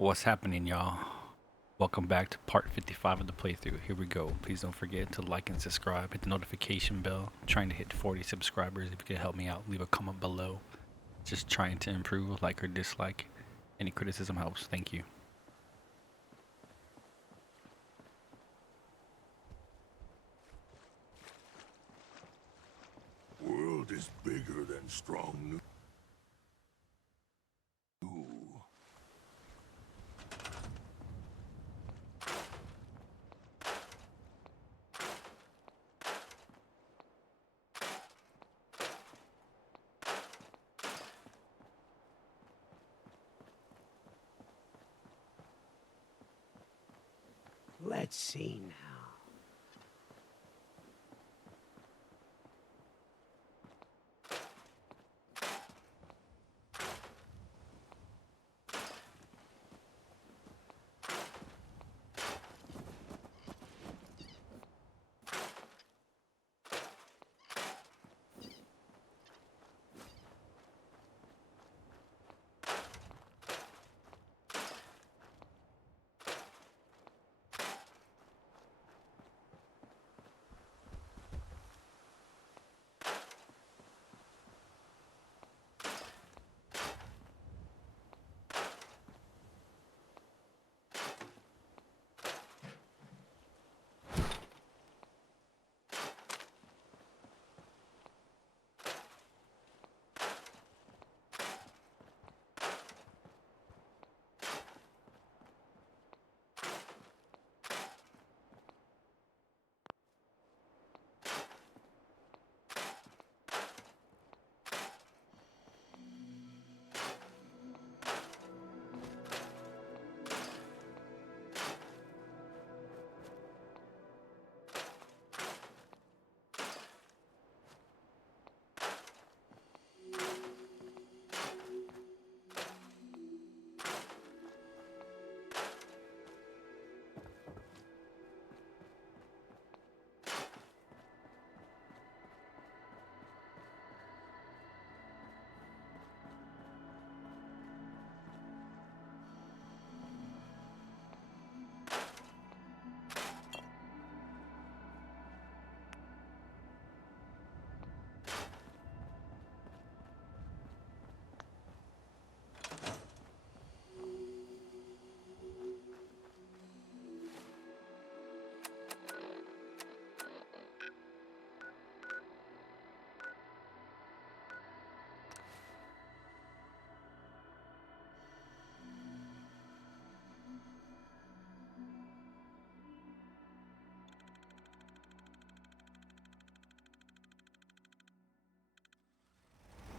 What's happening, y'all? Welcome back to part 55 of the playthrough. Here we go. Please don't forget to like and subscribe. Hit the notification bell. I'm trying to hit 40 subscribers. If you could help me out, leave a comment below. Just trying to improve, like or dislike. Any criticism helps. Thank you. World is bigger than strong. Let's see now.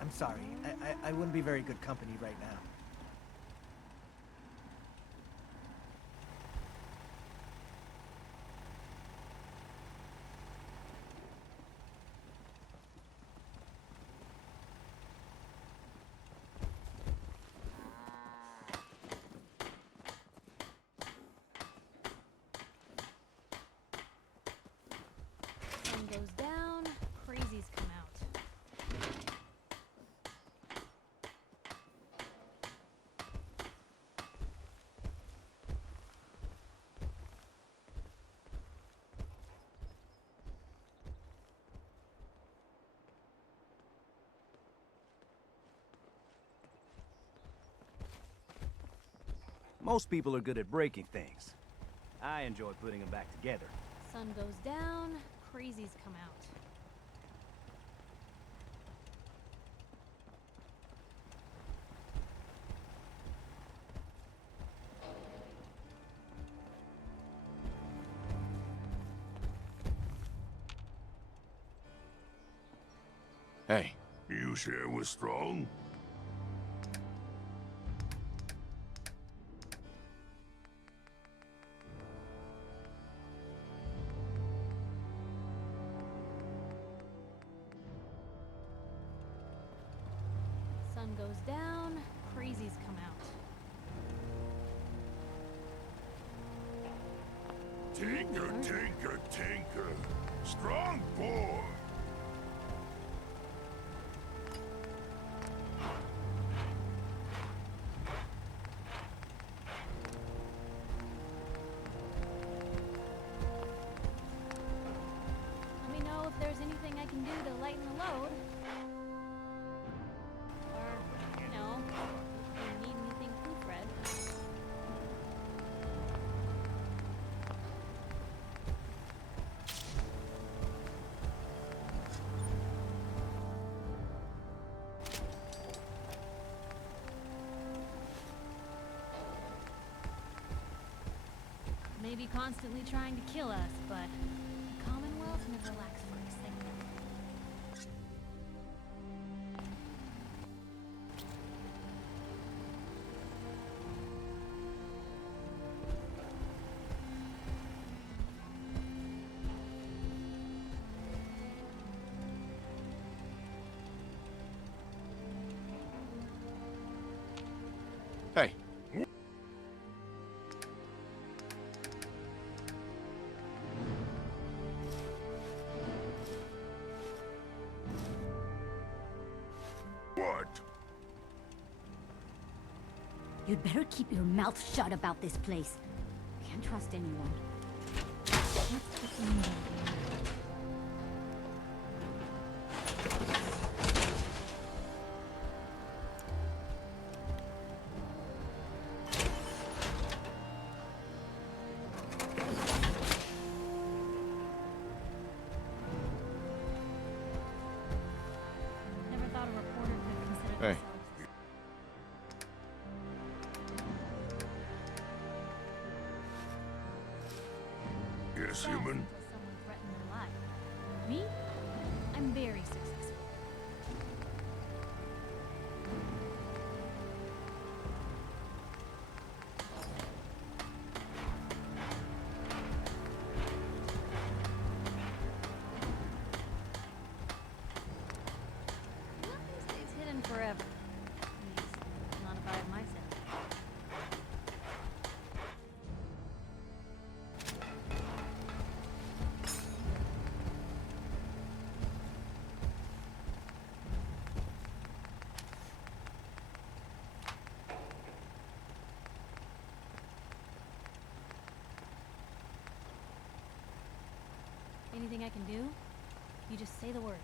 I'm sorry. I wouldn't be very good company right now. Sun goes down, crazies come out. Most people are good at breaking things. I enjoy putting them back together. Sun goes down, crazies come out. Hey, you share with Strong? Sun goes down, crazies come out. Tinker, tinker, tinker. Strong boy. be constantly trying to kill us, but the Commonwealth never lacks for excitement. Hey. What? You'd better keep your mouth shut about this place. Can't trust anyone. What's the angle here? Never thought a reporter could consider Hey. themselves. Yes, human? Until someone threatened their life. Me? I'm very successful. Nothing stays hidden forever. At least, not if I have my say. Anything I can do? You just say the word.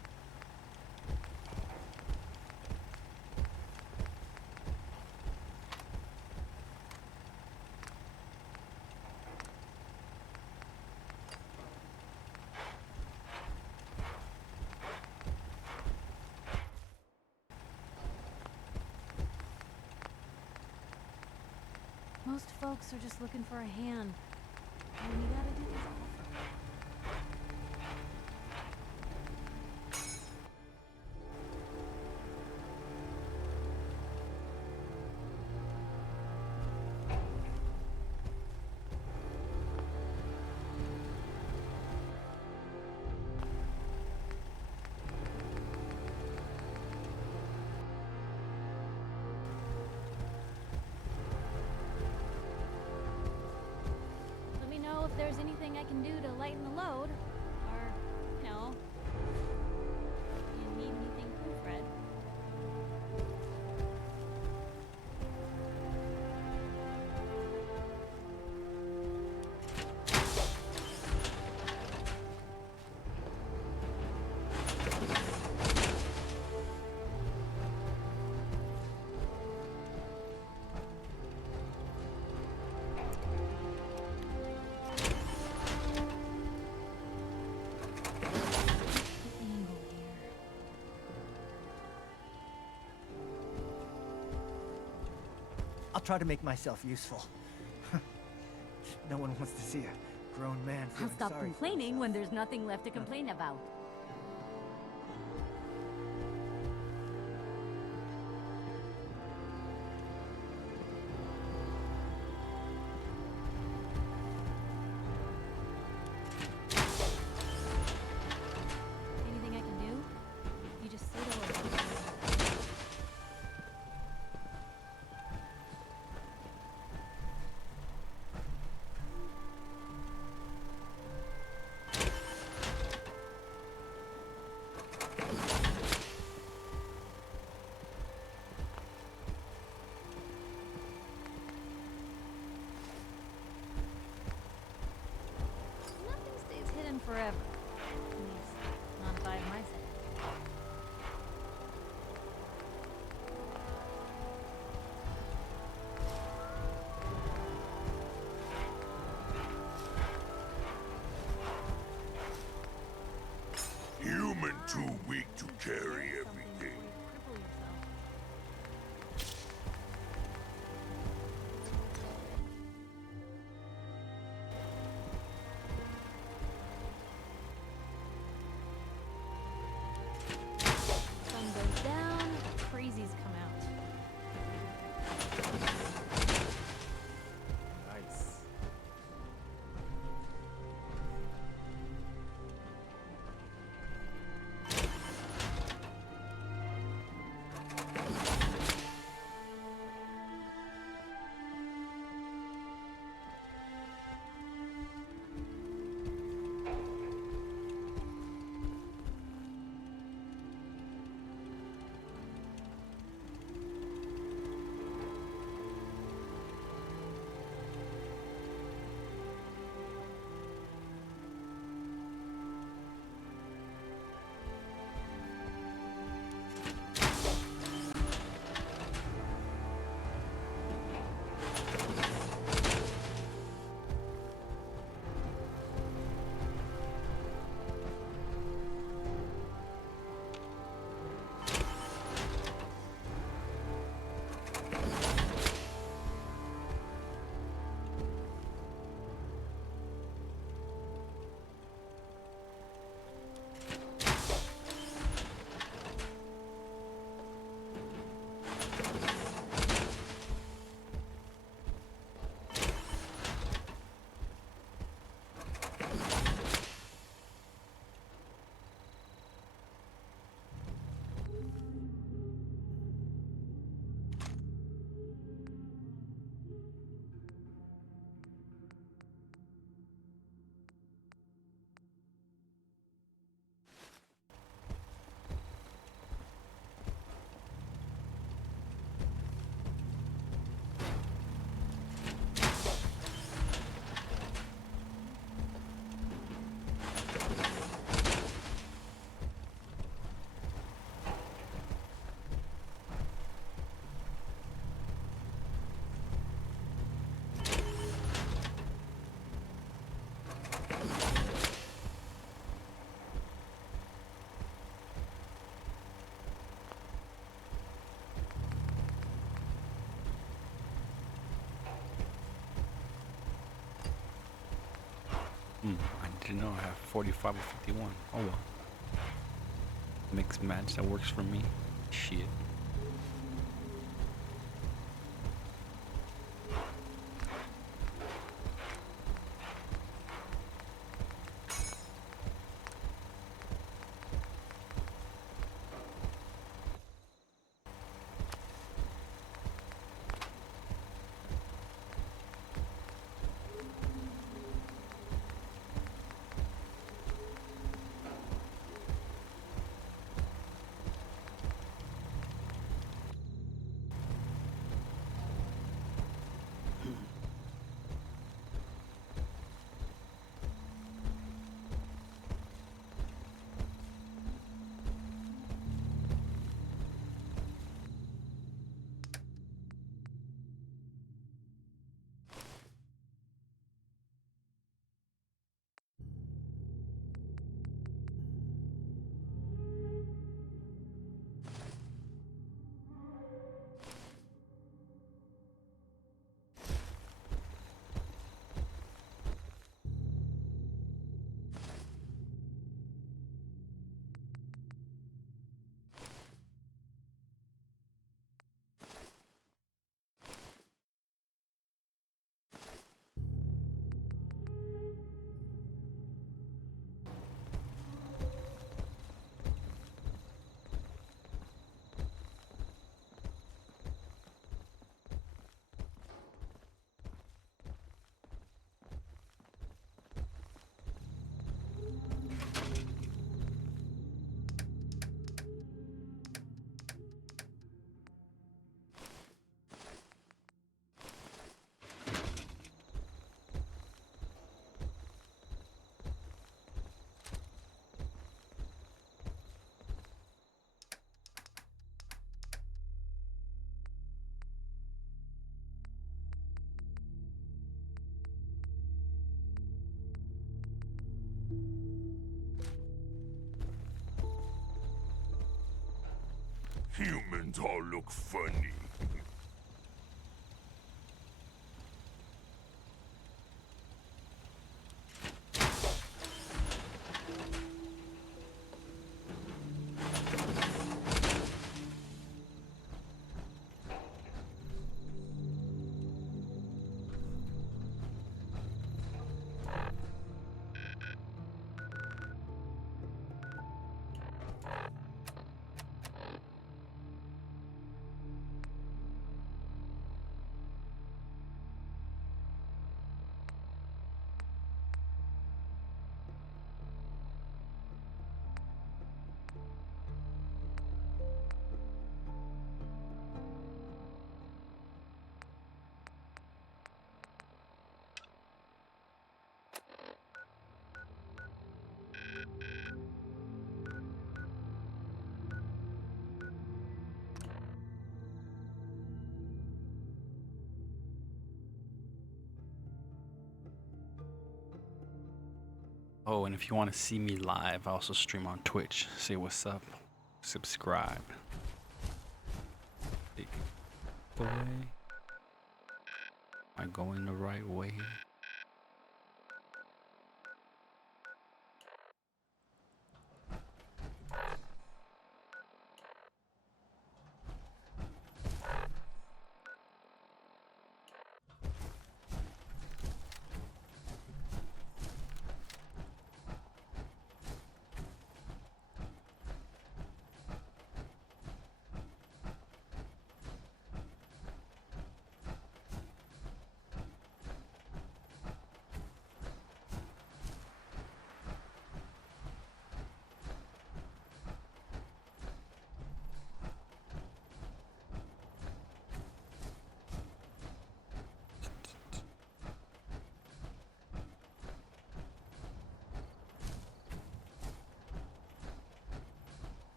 Most folks are just looking for a hand. All you gotta do is offer. Let me know if there's anything I can do to lighten the load. Or, you know, you need anything proofread. The angle here. I'll try to make myself useful. No one wants to see a grown man I'll feeling stop sorry for complaining when himself. there's nothing left to complain about. Anything I can do? You just say the word. I didn't know I have 45 or 51. Oh well. Mixed match that works for me. Shit. Humans all look funny. Oh, and if you want to see me live, I also stream on Twitch. Say what's up. Subscribe. Big boy. Am I going the right way?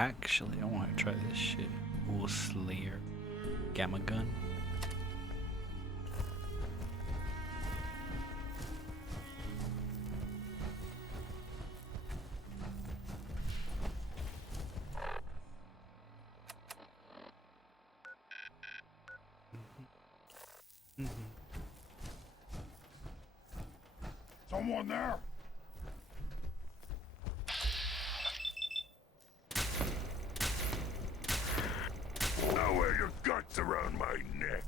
Actually, I want to try this shit. Wool Slayer. Gamma gun. Someone there? Now wear your guts around my neck.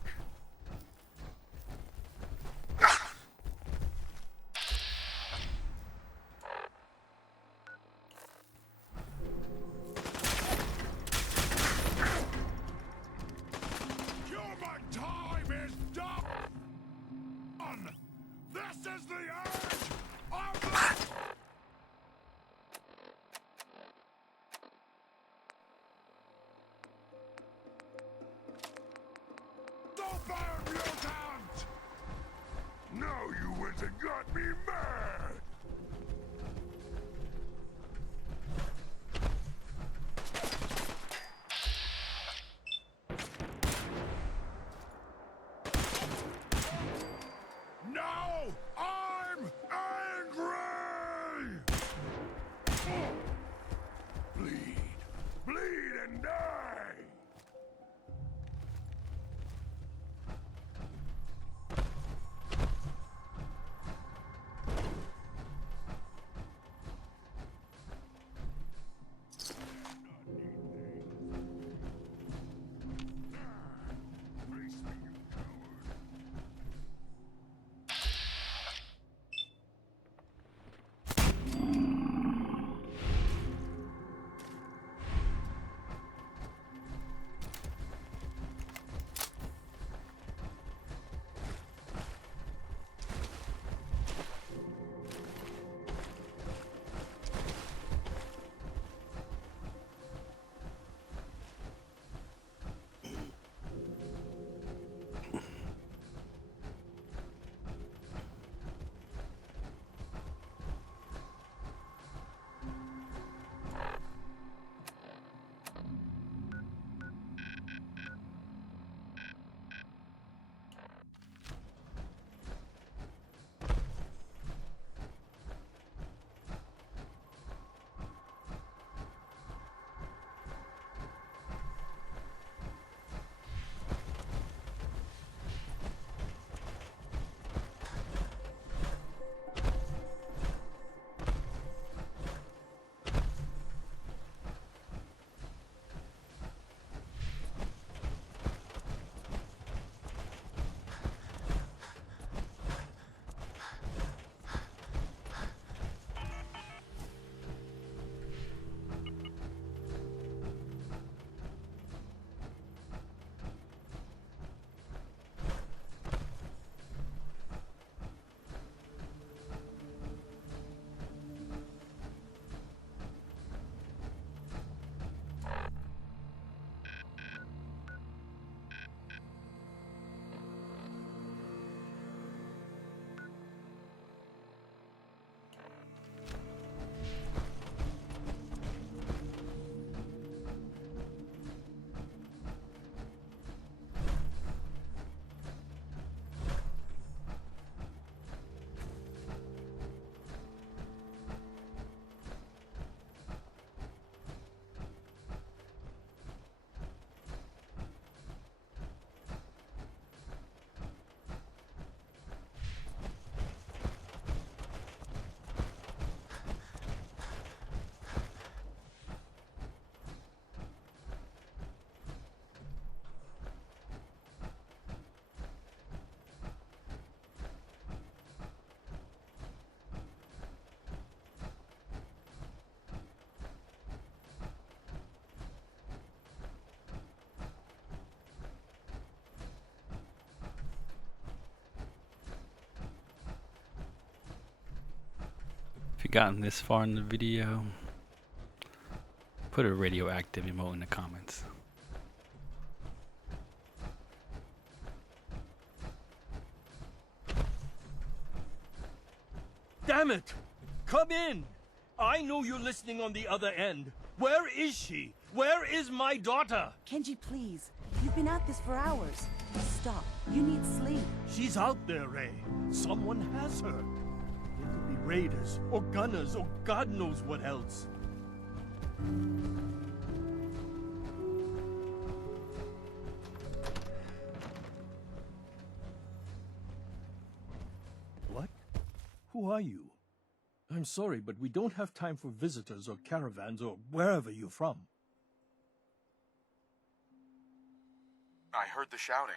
Human time is done! This is the end of the... Super mutant! Now you went and got me mad! Now I'm angry! Bleed. Bleed and die! Face me, you coward. If you've gotten this far in the video, put a radioactive emote in the comments. Damn it! Come in! I know you're listening on the other end. Where is she? Where is my daughter? Kenji, please. You've been at this for hours. Stop. You need sleep. She's out there, Ray. Someone has her. They could be raiders, or gunners, or God knows what else. What? Who are you? I'm sorry, but we don't have time for visitors or caravans or wherever you're from. I heard the shouting.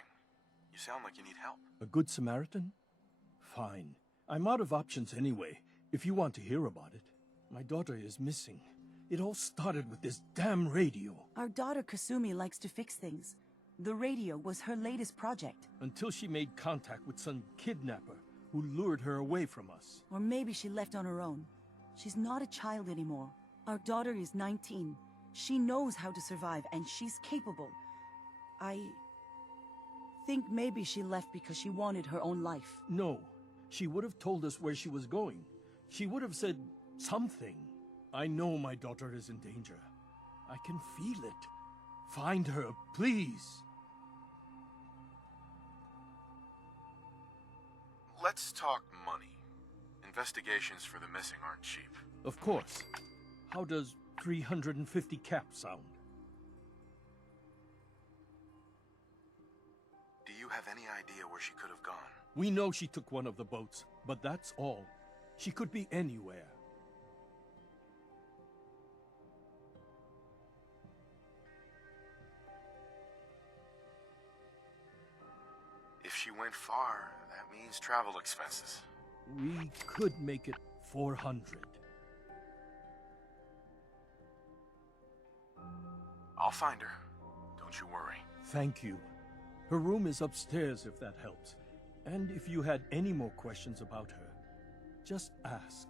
You sound like you need help. A good Samaritan? Fine. I'm out of options anyway, if you want to hear about it. My daughter is missing. It all started with this damn radio. Our daughter Kasumi likes to fix things. The radio was her latest project. Until she made contact with some kidnapper who lured her away from us. Or maybe she left on her own. She's not a child anymore. Our daughter is 19. She knows how to survive, and she's capable. I think maybe she left because she wanted her own life. No. She would have told us where she was going. She would have said something. I know my daughter is in danger. I can feel it. Find her, please. Let's talk money. Investigations for the missing aren't cheap. Of course. How does 350 caps sound? Do you have any idea where she could have gone? We know she took one of the boats, but that's all. She could be anywhere. If she went far, that means travel expenses. We could make it 400. I'll find her. Don't you worry. Thank you. Her room is upstairs if that helps. And if you had any more questions about her, just ask.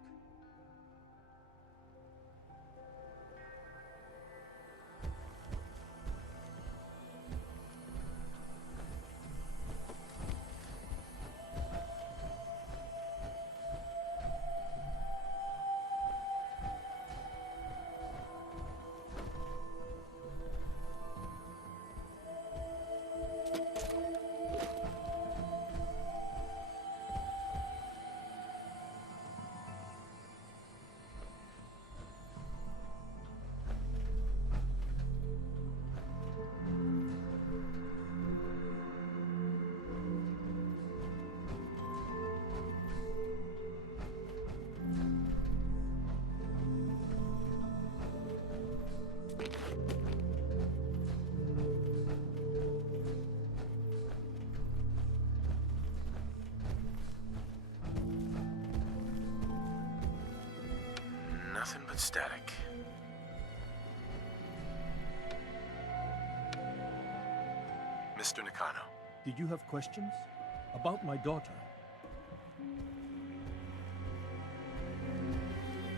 Nothing but static. Mr. Nakano. Did you have questions? About my daughter?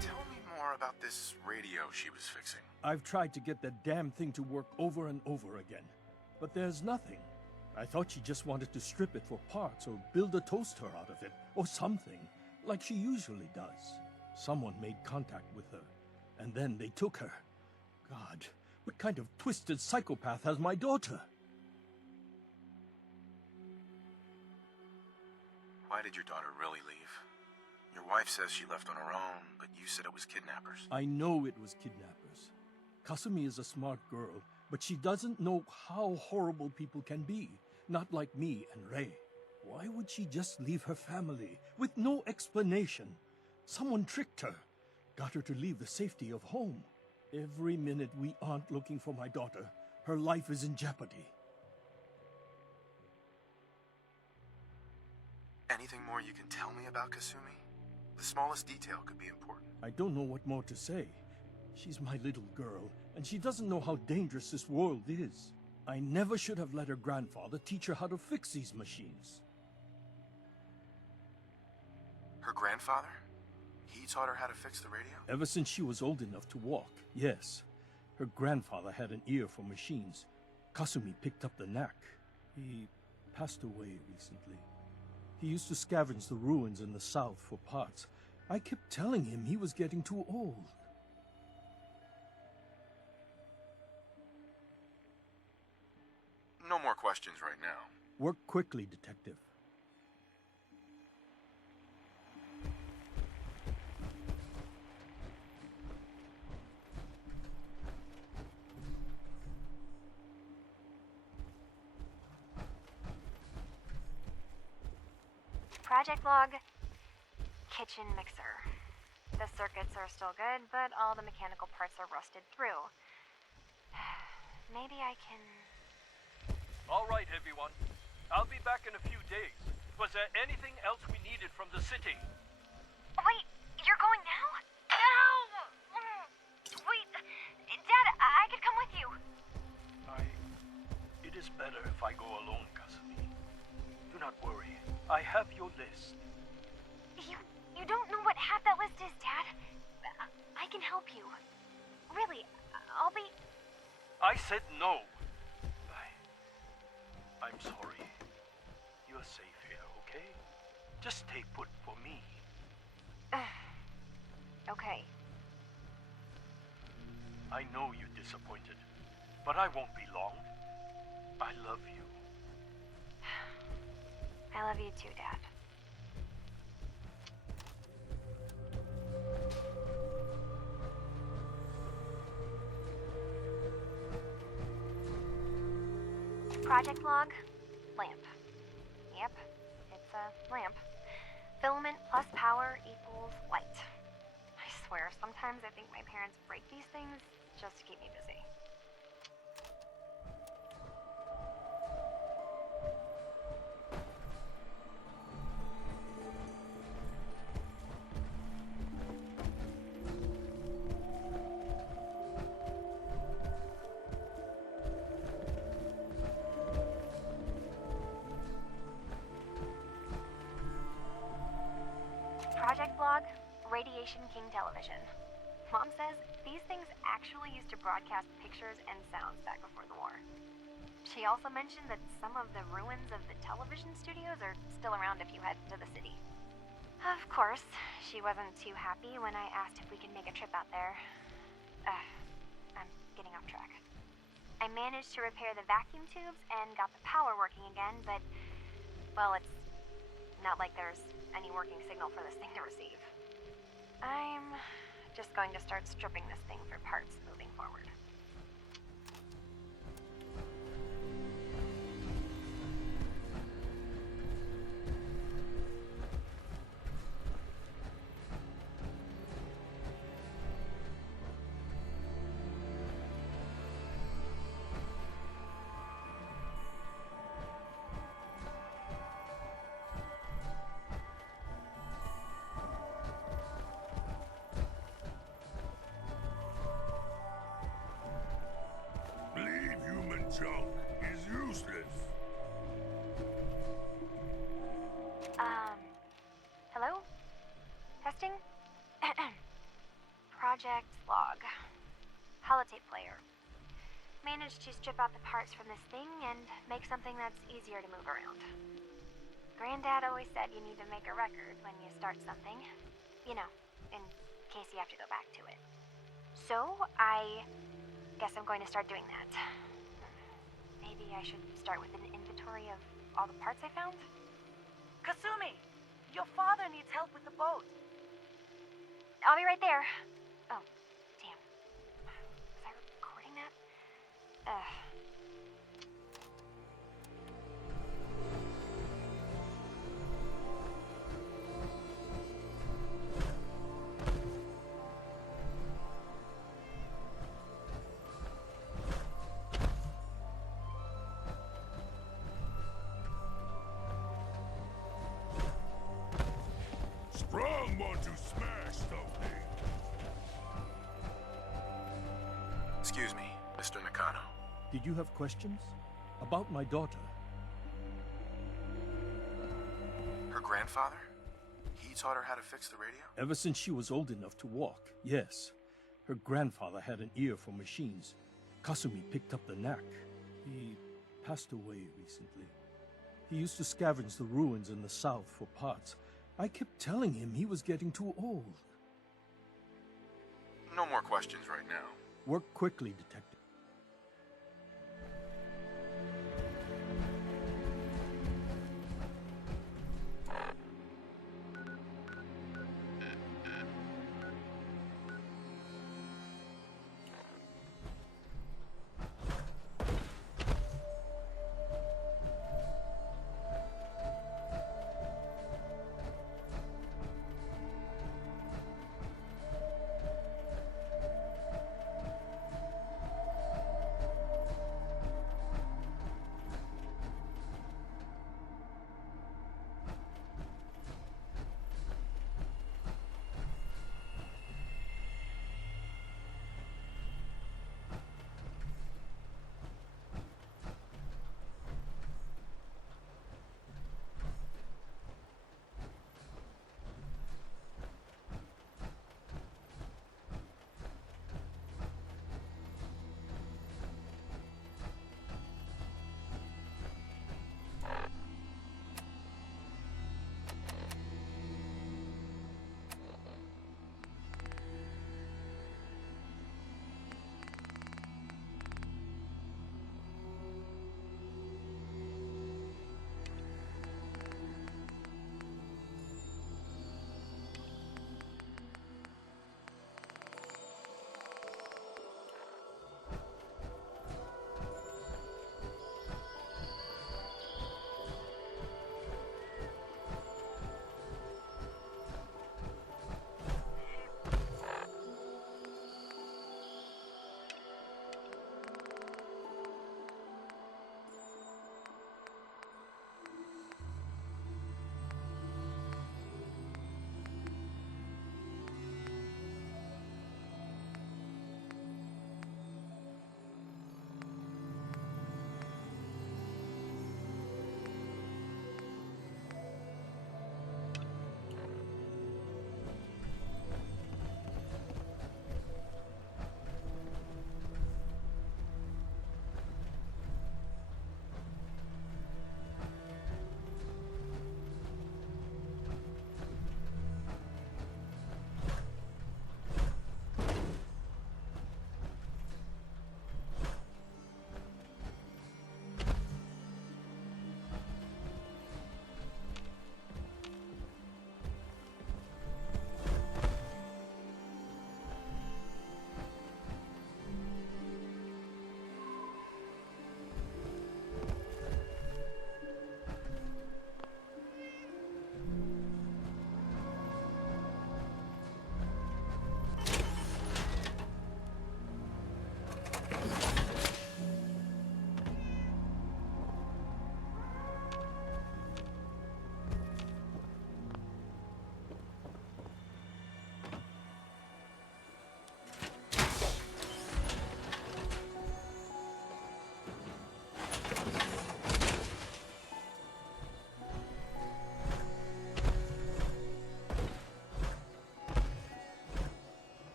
Tell me more about this radio she was fixing. I've tried to get that damn thing to work over and over again, but there's nothing. I thought she just wanted to strip it for parts or build a toaster out of it, or something, like she usually does. Someone made contact with her, and then they took her. God, what kind of twisted psychopath has my daughter? Why did your daughter really leave? Your wife says she left on her own, but you said it was kidnappers. I know it was kidnappers. Kasumi is a smart girl, but she doesn't know how horrible people can be. Not like me and Ray. Why would she just leave her family with no explanation? Someone tricked her, got her to leave the safety of home. Every minute we aren't looking for my daughter, her life is in jeopardy. Anything more you can tell me about Kasumi? The smallest detail could be important. I don't know what more to say. She's my little girl, and she doesn't know how dangerous this world is. I never should have let her grandfather teach her how to fix these machines. Her grandfather? He taught her how to fix the radio? Ever since she was old enough to walk, yes. Her grandfather had an ear for machines. Kasumi picked up the knack. He passed away recently. He used to scavenge the ruins in the south for parts. I kept telling him he was getting too old. No more questions right now. Work quickly, Detective. Project log, kitchen mixer. The circuits are still good, but all the mechanical parts are rusted through. Maybe I can... All right, everyone. I'll be back in a few days. Was there anything else we needed from the city? Wait, you're going now? No! Wait, Dad, I could come with you. It is better if I go alone, Kasumi. Do not worry. I have your list. You don't know what half that list is, Dad. I can help you. Really, I'll be... I said no. I'm sorry. You're safe here, okay? Just stay put for me. Okay. I know you're disappointed, but I won't be long. I love you. I love you too, Dad. Project log, lamp. Yep, it's a lamp. Filament plus power equals light. I swear, sometimes I think my parents break these things just to keep me busy. Project log, Radiation King television. Mom says these things actually used to broadcast pictures and sounds back before the war. She also mentioned that some of the ruins of the television studios are still around if you head to the city. Of course, she wasn't too happy when I asked if we could make a trip out there. I'm getting off track. I managed to repair the vacuum tubes and got the power working again, but, well, it's not like there's any working signal for this thing to receive. I'm just going to start stripping this thing for parts moving forward. Junk is useless. Hello? Testing? Project log. Holotape player. Managed to strip out the parts from this thing and make something that's easier to move around. Granddad always said you need to make a record when you start something. You know, in case you have to go back to it. So, I guess I'm going to start doing that. Maybe I should start with an inventory of all the parts I found? Kasumi! Your father needs help with the boat. I'll be right there. Oh, damn. Was I recording that? Sprung want to smash something. Excuse me, Mr. Nakano. Did you have questions? About my daughter? Her grandfather? He taught her how to fix the radio? Ever since she was old enough to walk, yes. Her grandfather had an ear for machines. Kasumi picked up the knack. He passed away recently. He used to scavenge the ruins in the south for parts. I kept telling him he was getting too old. No more questions right now. Work quickly, Detective.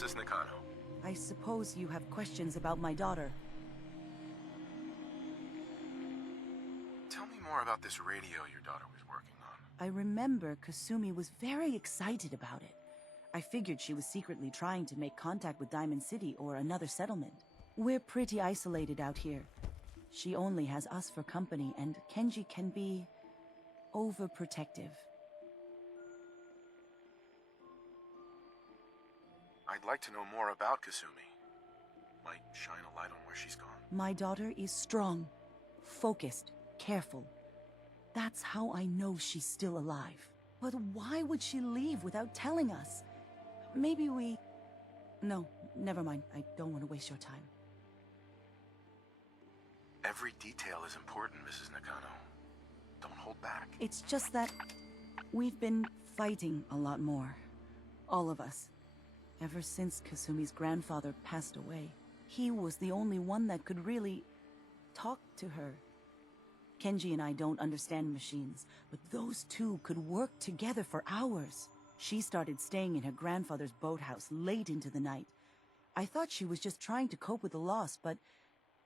Mrs. Nakano. I suppose you have questions about my daughter. Tell me more about this radio your daughter was working on. I remember Kasumi was very excited about it. I figured she was secretly trying to make contact with Diamond City or another settlement. We're pretty isolated out here. She only has us for company, and Kenji can be overprotective. I'd like to know more about Kasumi. Might shine a light on where she's gone. My daughter is strong, focused, careful. That's how I know she's still alive. But why would she leave without telling us? Maybe we... No, never mind. I don't want to waste your time. Every detail is important, Mrs. Nakano. Don't hold back. It's just that we've been fighting a lot more. All of us. Ever since Kasumi's grandfather passed away. He was the only one that could really talk to her. Kenji and I don't understand machines, but those two could work together for hours. She started staying in her grandfather's boathouse late into the night. I thought she was just trying to cope with the loss, but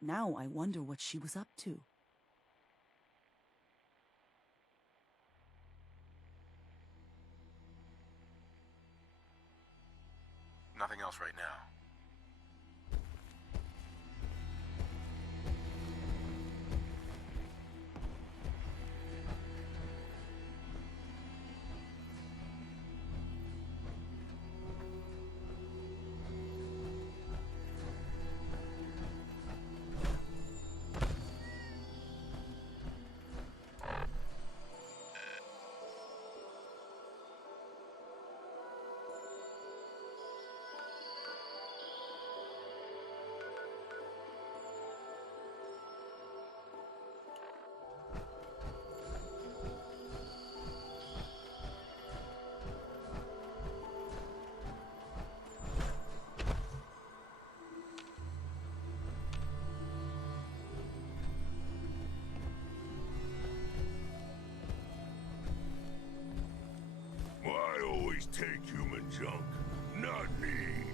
now I wonder what she was up to. Nothing else right now. I always take human junk, not me.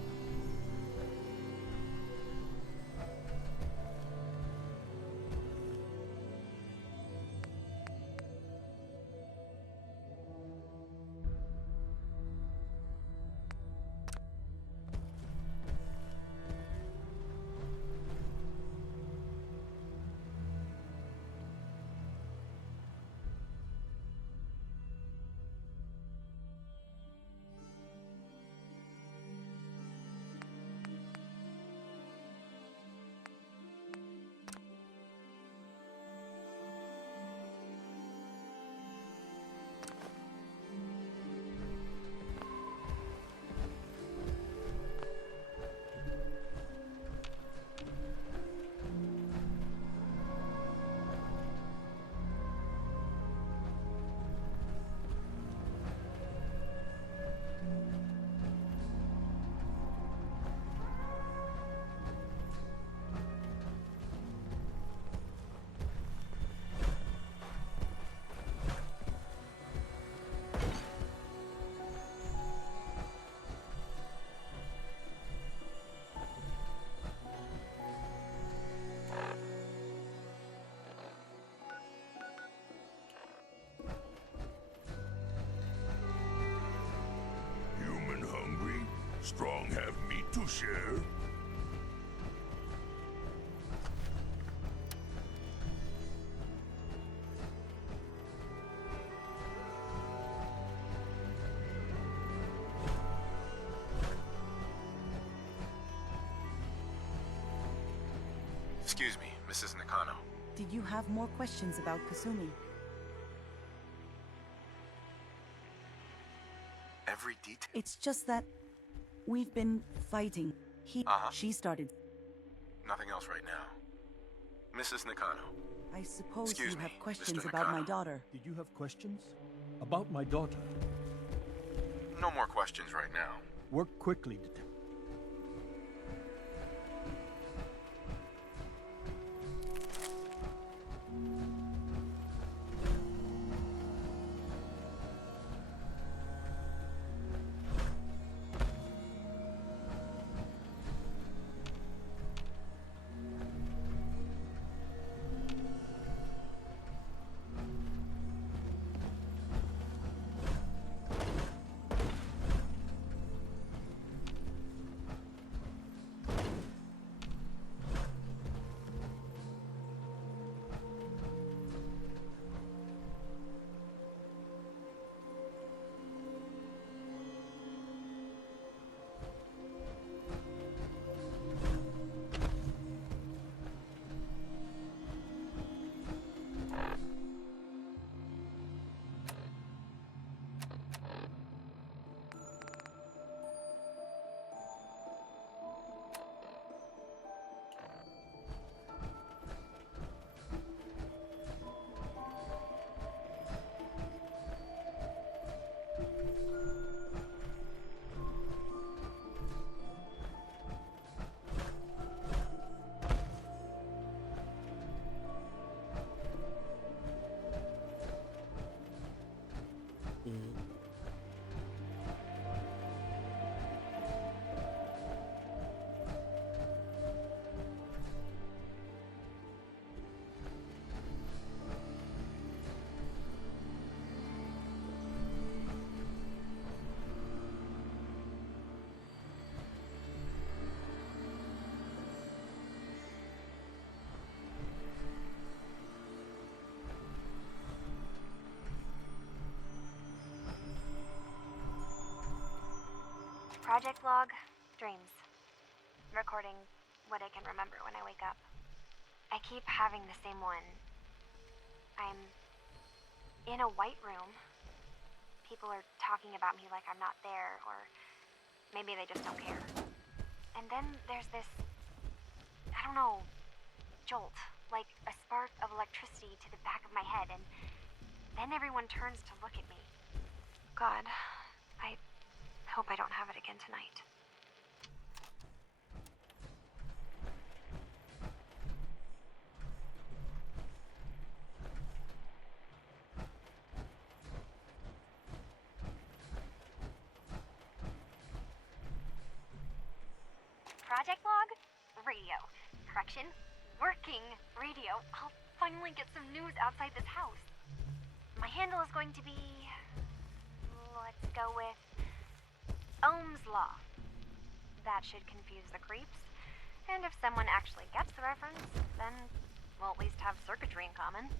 Strong have meat to share? Excuse me, Mrs. Nakano. Did you have more questions about Kasumi? Every detail. It's just that we've been fighting. She started. Nothing else right now. Mrs. Nakano. I suppose Excuse you have me, questions Mr. about my Nakano. daughter. Did you have questions? About my daughter? No more questions right now. Work quickly, Detective. Project log, dreams. Recording what I can remember when I wake up. I keep having the same one. I'm in a white room. People are talking about me like I'm not there, or maybe they just don't care. And then there's this, I don't know, jolt, like a spark of electricity to the back of my head, and then everyone turns to look at me. God, I hope I don't have it again tonight. Project log? Radio. Correction. Working radio. I'll finally get some news outside this house. My handle is going to be... let's go with... Ohm's Law. That should confuse the creeps. And if someone actually gets the reference, then we'll at least have circuitry in common.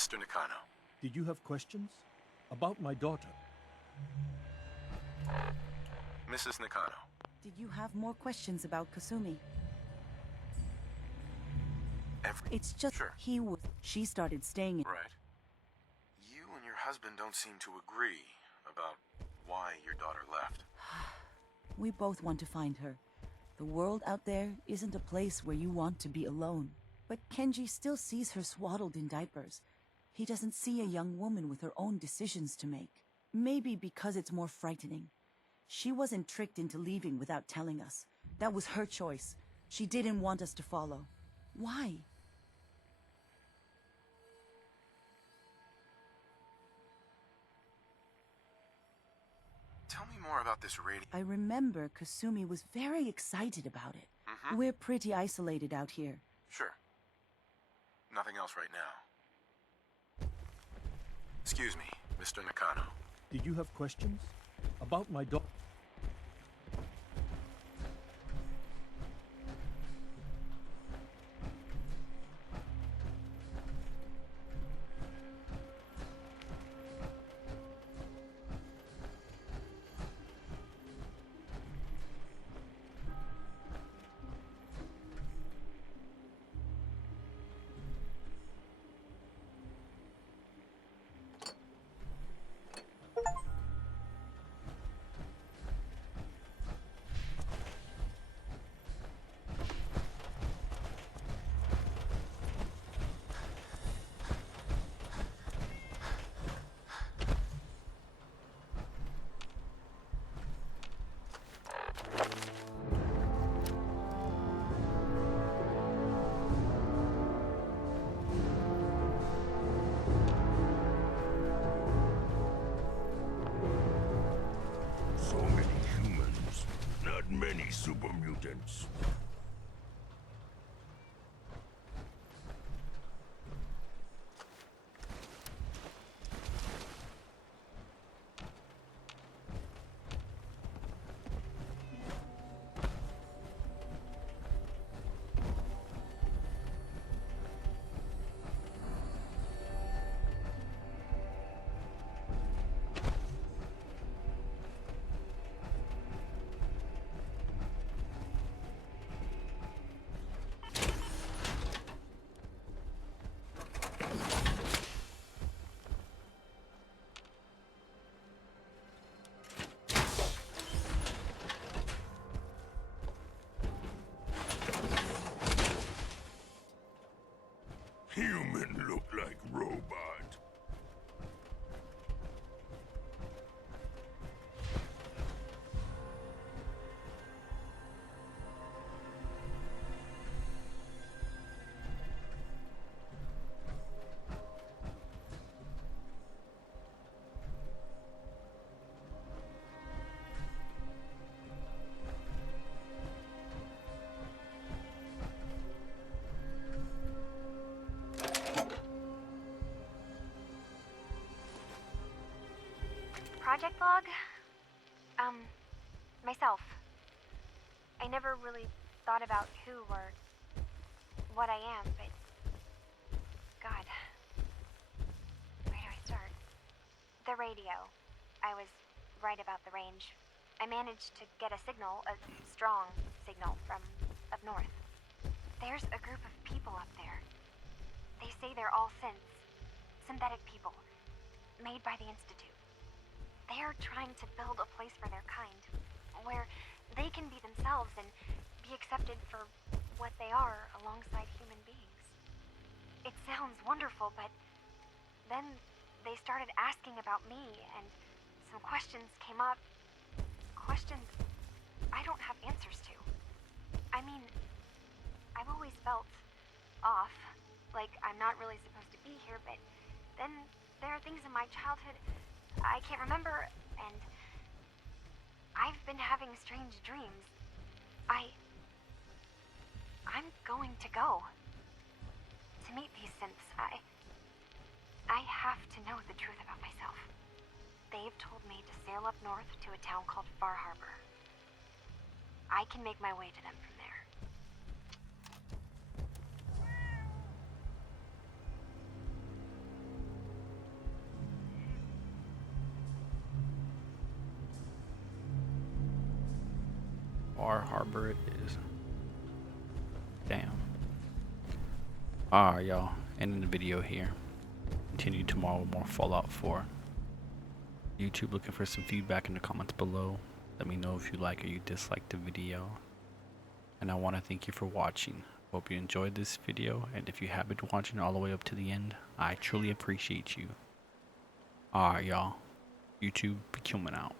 Mr. Nakano. Did you have questions? About my daughter? Mrs. Nakano. Did you have more questions about Kasumi? It's just Sure. She started staying in. Right. You and your husband don't seem to agree about why your daughter left. We both want to find her. The world out there isn't a place where you want to be alone. But Kenji still sees her swaddled in diapers. He doesn't see a young woman with her own decisions to make. Maybe because it's more frightening. She wasn't tricked into leaving without telling us. That was her choice. She didn't want us to follow. Why? Tell me more about this radio. I remember Kasumi was very excited about it. We're pretty isolated out here. Sure. Nothing else right now. Excuse me, Mr. Nakano. Did you have questions? About my daughter? So many humans, not many super mutants. project log? Myself. I never really thought about who or what I am, but... God. Where do I start? The radio. I was right about the range. I managed to get a signal, a strong signal, from up north. There's a group of people up there. They say they're all synthetic people, made by the Institute. They are trying to build a place for their kind, where they can be themselves and be accepted for what they are alongside human beings. It sounds wonderful, but then they started asking about me, and some questions came up. Questions I don't have answers to. I mean, I've always felt off, like I'm not really supposed to be here, but then there are things in my childhood I can't remember, and I've been having strange dreams. I'm going to go to meet these synths. I have to know the truth about myself. They've told me to sail up north to a town called Far Harbor. I can make my way to them from there. Far Harbor it is. Damn. Alright, y'all. Ending the video here. Continue tomorrow with more Fallout 4. YouTube, looking for some feedback in the comments below. Let me know if you like or you dislike the video. And I want to thank you for watching. Hope you enjoyed this video, and if you have been watching all the way up to the end, I truly appreciate you. Alright, y'all. YouTube, Procurement out.